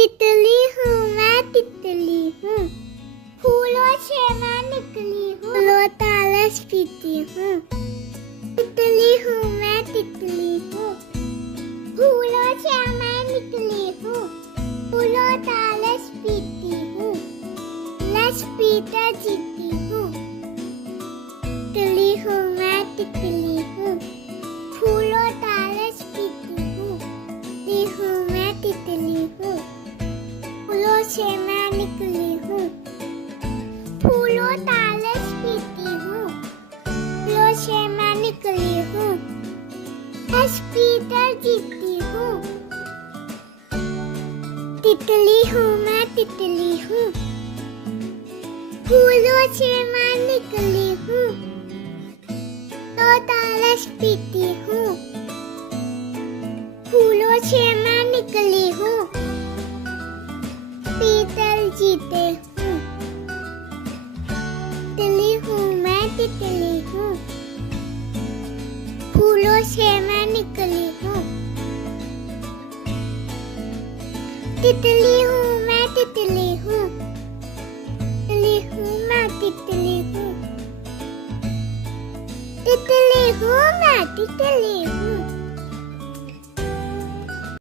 तितली हूँ मैं तितली हूँ, फूलों से मैं निकली हूँ, फूलों तालस पीती हूँ। तितली हूँ मैं तितली हूँ, फूलों से मैं निकली हूँ, फूलों तालस पीती हूँ, लस पीकर जीती हूँ। तितली हूँ मैं तितली हूँ, फूलों तालस पीती हूँ। तितली हूँ मैं तितली हूँ, फूलों से मैं निकली हूँ, फूलों तालस पीती हूँ, फूलों से मैं निकली हूँ, रस पीकर जीती हूँ। तितली हूँ मैं तितली हूँ, फूलों से मैं निकली हूँ, तो तालस पीती हूँ, फूलों से मैं निकली हूँ, पीकर जीते हूँ। तितली हूँ मैं तितली हूँ, फूलों से मैं निकली हूँ। तितली हूँ मैं तितली हूँ, तितली हूँ मैं तितली हूँ, तितली हूँ मैं तितली हूँ।